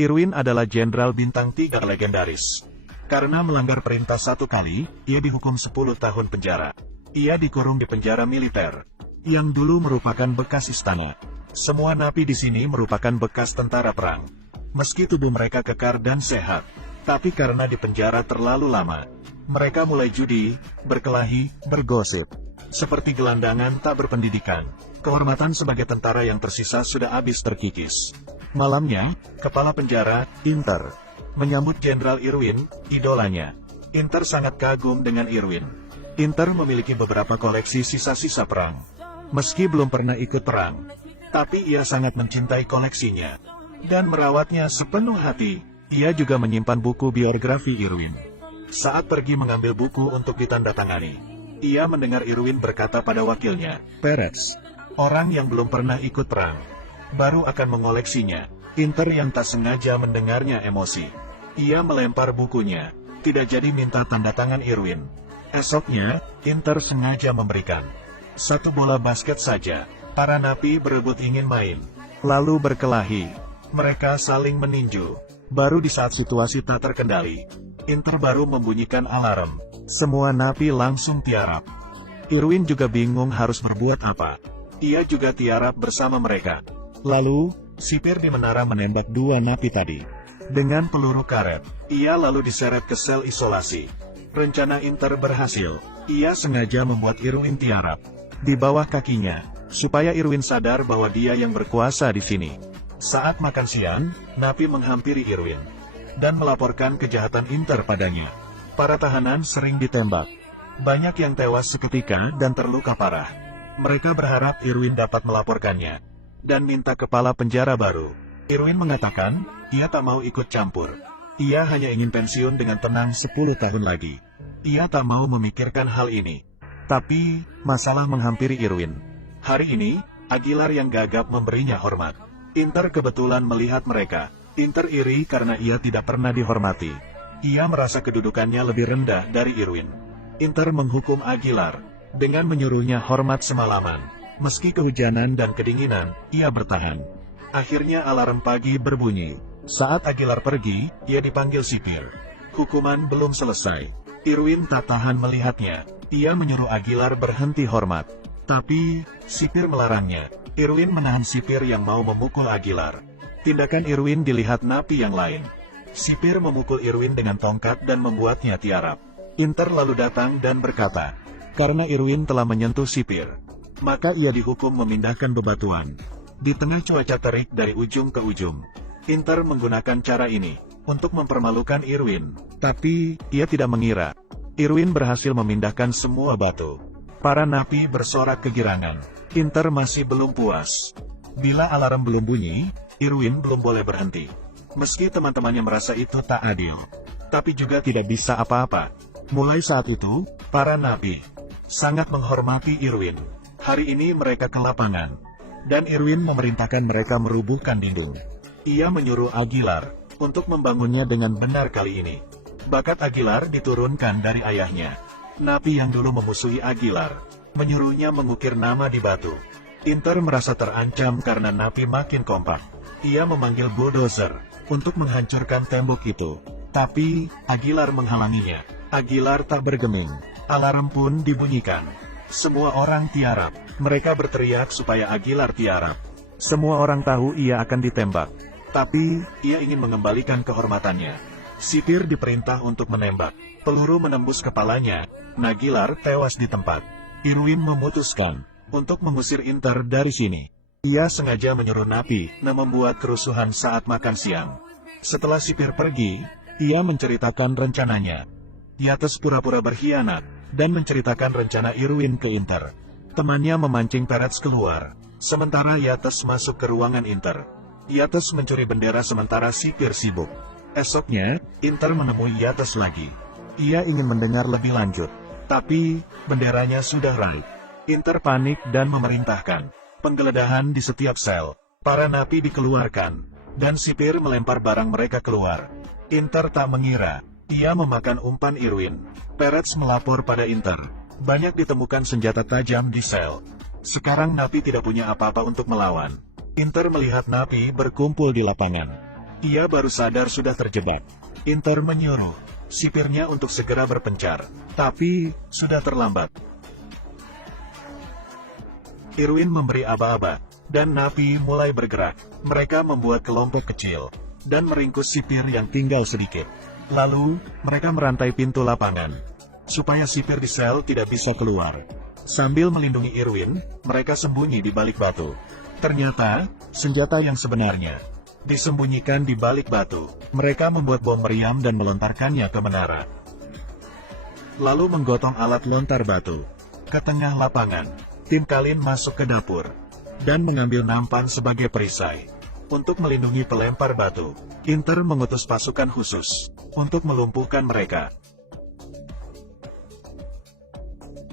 Irwin adalah jenderal bintang 3 legendaris. Karena melanggar perintah 1 kali, ia dihukum 10 tahun penjara. Ia dikurung di penjara militer, yang dulu merupakan bekas istana. Semua napi di sini merupakan bekas tentara perang. Meski tubuh mereka kekar dan sehat, tapi karena di penjara terlalu lama, mereka mulai judi, berkelahi, bergosip. Seperti gelandangan tak berpendidikan, kehormatan sebagai tentara yang tersisa sudah habis terkikis. Malamnya, kepala penjara, Inter, menyambut Jenderal Irwin, idolanya. Inter sangat kagum dengan Irwin. Inter memiliki beberapa koleksi sisa-sisa perang. Meski belum pernah ikut perang, tapi ia sangat mencintai koleksinya dan merawatnya sepenuh hati. Ia juga menyimpan buku biografi Irwin. Saat pergi mengambil buku untuk ditandatangani, ia mendengar Irwin berkata pada wakilnya, "Peretz, orang yang belum pernah ikut perang, baru akan mengoleksinya." Inter yang tak sengaja mendengarnya emosi. Ia melempar bukunya, tidak jadi minta tanda tangan Irwin. Esoknya, Inter sengaja memberikan 1 bola basket saja. Para napi berebut ingin main, lalu berkelahi. Mereka saling meninju. Baru di saat situasi tak terkendali, Inter baru membunyikan alarm. Semua napi langsung tiarap. Irwin juga bingung harus berbuat apa. Ia juga tiarap bersama mereka. Lalu, sipir di menara menembak 2 napi tadi dengan peluru karet. Ia lalu diseret ke sel isolasi. Rencana Inter berhasil. Ia sengaja membuat Irwin tiarap di bawah kakinya, supaya Irwin sadar bahwa dia yang berkuasa di sini. Saat makan siang, napi menghampiri Irwin dan melaporkan kejahatan Inter padanya. Para tahanan sering ditembak. Banyak yang tewas seketika dan terluka parah. Mereka berharap Irwin dapat melaporkannya dan minta kepala penjara baru. Irwin mengatakan, ia tak mau ikut campur. Ia hanya ingin pensiun dengan tenang 10 tahun lagi. Ia tak mau memikirkan hal ini. Tapi, masalah menghampiri Irwin. Hari ini, Aguilar yang gagap memberinya hormat. Inter kebetulan melihat mereka. Inter iri karena ia tidak pernah dihormati. Ia merasa kedudukannya lebih rendah dari Irwin. Inter menghukum Aguilar dengan menyuruhnya hormat semalaman. Meski kehujanan dan kedinginan, ia bertahan. Akhirnya alarm pagi berbunyi. Saat Aguilar pergi, ia dipanggil sipir. Hukuman belum selesai. Irwin tak tahan melihatnya. Ia menyuruh Aguilar berhenti hormat. Tapi, sipir melarangnya. Irwin menahan sipir yang mau memukul Aguilar. Tindakan Irwin dilihat napi yang lain. Sipir memukul Irwin dengan tongkat dan membuatnya tiarap. Inter lalu datang dan berkata, karena Irwin telah menyentuh sipir, maka ia dihukum memindahkan bebatuan. Di tengah cuaca terik dari ujung ke ujung, Inter menggunakan cara ini untuk mempermalukan Irwin. Tapi, ia tidak mengira Irwin berhasil memindahkan semua batu. Para napi bersorak kegirangan. Inter masih belum puas. Bila alarm belum bunyi, Irwin belum boleh berhenti. Meski teman-temannya merasa itu tak adil, tapi juga tidak bisa apa-apa. Mulai saat itu, para napi sangat menghormati Irwin. Hari ini mereka ke lapangan, dan Irwin memerintahkan mereka merubuhkan dinding. Ia menyuruh Aguilar untuk membangunnya dengan benar kali ini. Bakat Aguilar diturunkan dari ayahnya. Napi yang dulu memusuhi Aguilar menyuruhnya mengukir nama di batu. Inter merasa terancam karena napi makin kompak. Ia memanggil bulldozer untuk menghancurkan tembok itu. Tapi, Aguilar menghalanginya. Aguilar tak bergeming. Alarm pun dibunyikan. Semua orang tiarap. Mereka berteriak supaya Aguilar tiarap. Semua orang tahu ia akan ditembak. Tapi, ia ingin mengembalikan kehormatannya. Sipir diperintah untuk menembak. Peluru menembus kepalanya. Aguilar tewas di tempat. Irwin memutuskan untuk mengusir Inter dari sini. Ia sengaja menyuruh napi membuat kerusuhan saat makan siang. Setelah sipir pergi, ia menceritakan rencananya. Yates pura-pura berkhianat dan menceritakan rencana Irwin ke Inter. Temannya memancing Peretz keluar, sementara Yates masuk ke ruangan Inter. Yates mencuri bendera sementara sipir sibuk. Esoknya, Inter menemui Yates lagi. Ia ingin mendengar lebih lanjut, tapi benderanya sudah raib. Inter panik dan memerintahkan penggeledahan di setiap sel. Para napi dikeluarkan, dan sipir melempar barang mereka keluar. Inter tak mengira ia memakan umpan Irwin. Peretz melapor pada Inter. Banyak ditemukan senjata tajam di sel. Sekarang napi tidak punya apa-apa untuk melawan. Inter melihat napi berkumpul di lapangan. Ia baru sadar sudah terjebak. Inter menyuruh sipirnya untuk segera berpencar, tapi sudah terlambat. Irwin memberi aba-aba, dan napi mulai bergerak. Mereka membuat kelompok kecil, dan meringkus sipir yang tinggal sedikit. Lalu, mereka merantai pintu lapangan, supaya sipir di sel tidak bisa keluar. Sambil melindungi Irwin, mereka sembunyi di balik batu. Ternyata, senjata yang sebenarnya disembunyikan di balik batu. Mereka membuat bom meriam dan melontarkannya ke menara. Lalu menggotong alat lontar batu. Ke tengah lapangan, tim Kalin masuk ke dapur, dan mengambil nampan sebagai perisai. Untuk melindungi pelempar batu, Inter mengutus pasukan khusus untuk melumpuhkan mereka.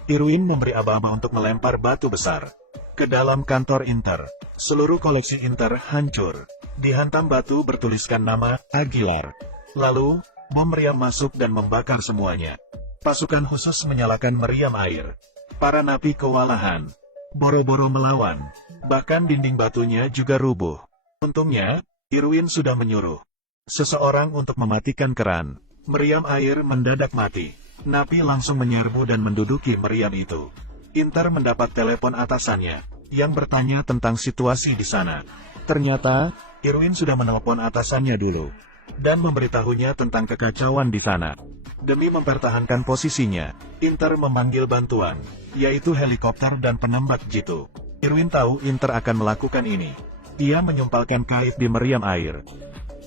Irwin memberi aba-aba untuk melempar batu besar ke dalam kantor Inter. Seluruh koleksi Inter hancur. Dihantam batu bertuliskan nama Aguilar. Lalu, bom meriam masuk dan membakar semuanya. Pasukan khusus menyalakan meriam air. Para napi kewalahan, boro-boro melawan. Bahkan dinding batunya juga rubuh. Untungnya, Irwin sudah menyuruh seseorang untuk mematikan keran. Meriam air mendadak mati. Napi langsung menyerbu dan menduduki meriam itu. Inter mendapat telepon atasannya, yang bertanya tentang situasi di sana. Ternyata, Irwin sudah menelpon atasannya dulu, dan memberitahunya tentang kekacauan di sana. Demi mempertahankan posisinya, Inter memanggil bantuan, yaitu helikopter dan penembak jitu. Irwin tahu Inter akan melakukan ini. Ia menyumpalkan kait di meriam air,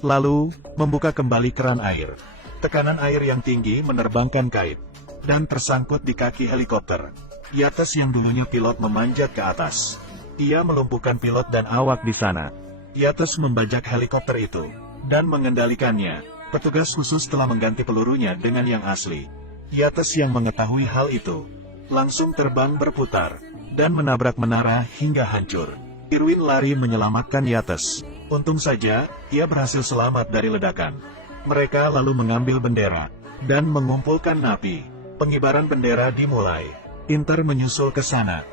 lalu membuka kembali keran air. Tekanan air yang tinggi menerbangkan kait, dan tersangkut di kaki helikopter. Yates yang dulunya pilot memanjat ke atas. Ia melumpuhkan pilot dan awak di sana. Yates membajak helikopter itu, dan mengendalikannya. Petugas khusus telah mengganti pelurunya dengan yang asli. Yates yang mengetahui hal itu, langsung terbang berputar, dan menabrak menara hingga hancur. Irwin lari menyelamatkan Yates. Untung saja, ia berhasil selamat dari ledakan. Mereka lalu mengambil bendera, dan mengumpulkan napi. Pengibaran bendera dimulai. Inter menyusul ke sana,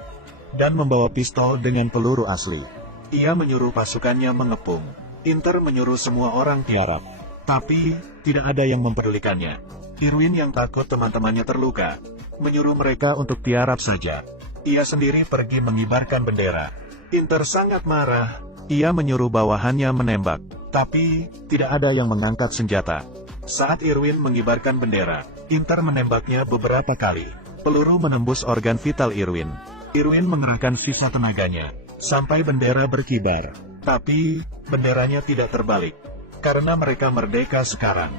dan membawa pistol dengan peluru asli. Ia menyuruh pasukannya mengepung. Inter menyuruh semua orang tiarap, tapi tidak ada yang mempedulikannya. Irwin yang takut teman-temannya terluka, menyuruh mereka untuk tiarap saja. Ia sendiri pergi mengibarkan bendera. Inter sangat marah. Ia menyuruh bawahannya menembak, tapi tidak ada yang mengangkat senjata. Saat Irwin mengibarkan bendera, Inter menembaknya beberapa kali. Peluru menembus organ vital Irwin. Irwin mengerahkan sisa tenaganya, sampai bendera berkibar. Tapi, benderanya tidak terbalik. Karena mereka merdeka sekarang.